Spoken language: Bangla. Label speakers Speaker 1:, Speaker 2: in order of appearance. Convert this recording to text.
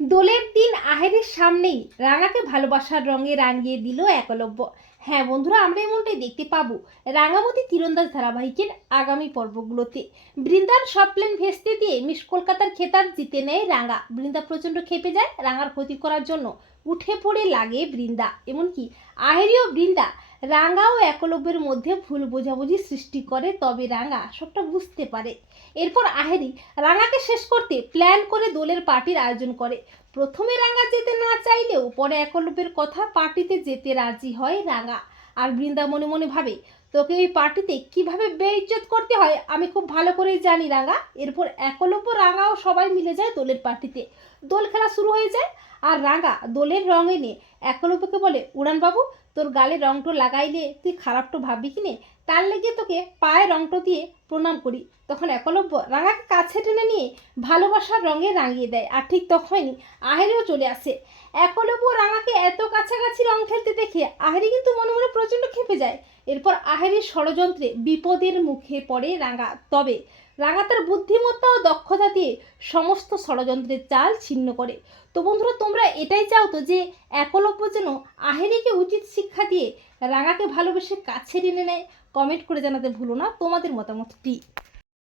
Speaker 1: দোলের দিন আহেরের সামনেই রাঙাকে ভালোবাসার রঙে রাঙিয়ে দিল একলব্য। হ্যাঁ বন্ধুরা, আমরা এমনটাই দেখতে পাবো। রাঙামতি তীরন্দাজ ধারাবাহিকের আগামী পর্বগুলোতে। বৃন্দার সব প্ল্যান ভেস্তে দিয়ে মিস কলকাতার খেতাব জিতে নেয় রাঙা। বৃন্দা প্রচণ্ড খেপে যায় রাঙার ক্ষতি করার জন্য। উঠে পড়ে লাগে বৃন্দা। এমনকি আহেরিও বৃন্দা রাঙা ও একলব্যের মধ্যে ভুল বোঝাবুঝি সৃষ্টি করে, তবে রাঙা সবটা বুঝতে পারে। এরপর আহেরি রাঙাকে শেষ করতে প্ল্যান করে দোলের পার্টির আয়োজন করে। প্রথমে রাঙা যেতে না চাইলেও পরে একলব্যের কথা পার্টিতে যেতে রাজি হয় রাঙা আর বৃন্দা মনে মনে ভাবে, তোকে ওই পার্টিতে কীভাবে বেইজ্জত করতে হয় আমি খুব ভালো করেই জানি রাঙা এরপর একলব্য রাঙা ও সবাই মিলে যায় দোলের পার্টিতে। দোল খেলা শুরু হয়ে যায় আর রাঙা, দোলের রং এনে একলব্যকে বলে, উড়ানবাবু, তোর গালে রংটো লাগাইলে তুই খারাপটো ভাববি কিনে তার লেগে তোকে পায়ে রংটো দিয়ে প্রণাম করি। তখন একলব্য রাঙাকে কাছে টেনে নিয়ে ভালোবাসার রঙে রাঙিয়ে দেয় আর ঠিক তখনই আহেরিও চলে আসে। একলব্য রাঙাকে এত কাছাকাছি রং খেলতে দেখে আহেরি কিন্তু মনে মনে প্রচণ্ড খেপে যায়। এরপর আহেরের ষড়যন্ত্রে বিপদের মুখে পড়ে রাঙা। তবে রাঙা তার বুদ্ধিমত্তা ও দক্ষতা দিয়ে সমস্ত ষড়যন্ত্রের চাল ছিন্ন করে। তো বন্ধুরা, তোমরা এটাই চাও তো যে একলব্য যেন আহেরিকে উচিত শিক্ষা দিয়ে রাঙাকে ভালোবেসে কাছে টেনে নেয়? কমেন্ট করে জানাতে ভুলো না তোমাদের মতামতটি।